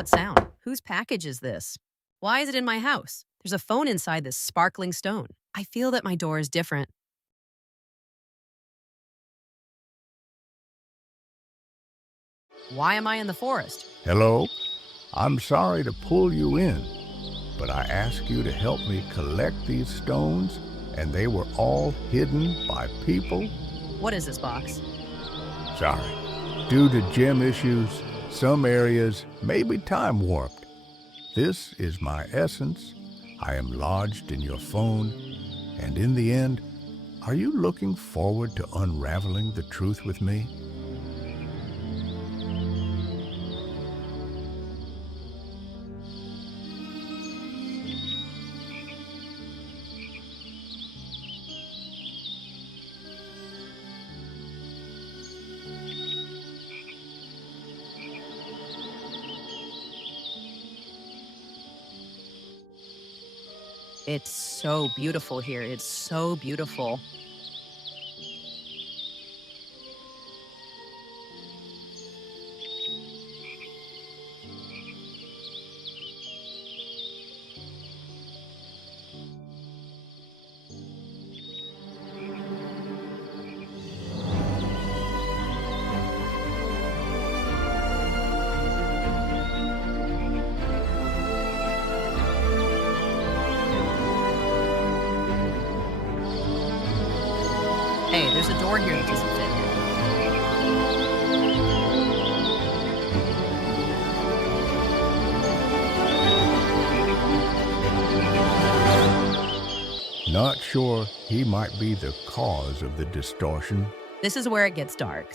What sound? Whose package is this? Why is it in my house? There's a phone inside this sparkling stone. I feel that my door is different. Why am I in the forest? Hello? I'm sorry to pull you in, but I asked you to help me collect these stones, and they were all hidden by people. What is this box? Sorry. Due to gem issues, some areas may be time warped. This is my essence. I am lodged in your phone, and in the end, are you looking forward to unraveling the truth with me? It's so beautiful here. It's so beautiful. Hey, there's a door here that doesn't fit here. Not sure he might be the cause of the distortion. This is where it gets dark.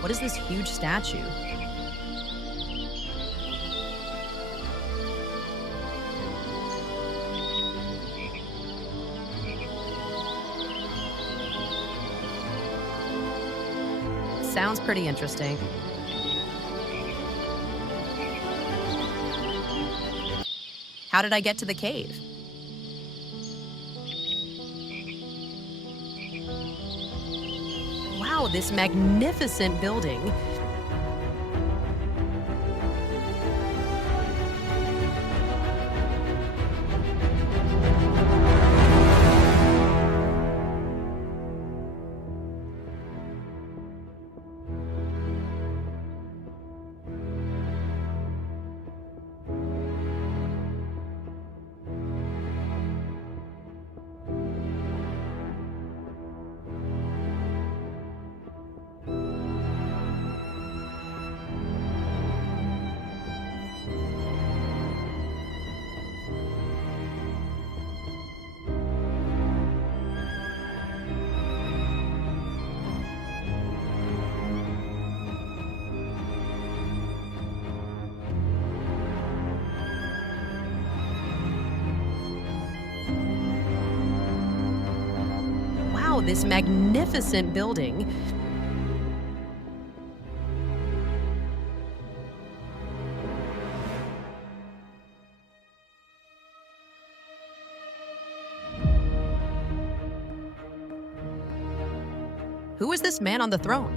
What is this huge statue? Sounds pretty interesting. How did I get to the cave? Wow, this magnificent building. Wow, this magnificent building. Who is this man on the throne?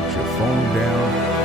put your phone down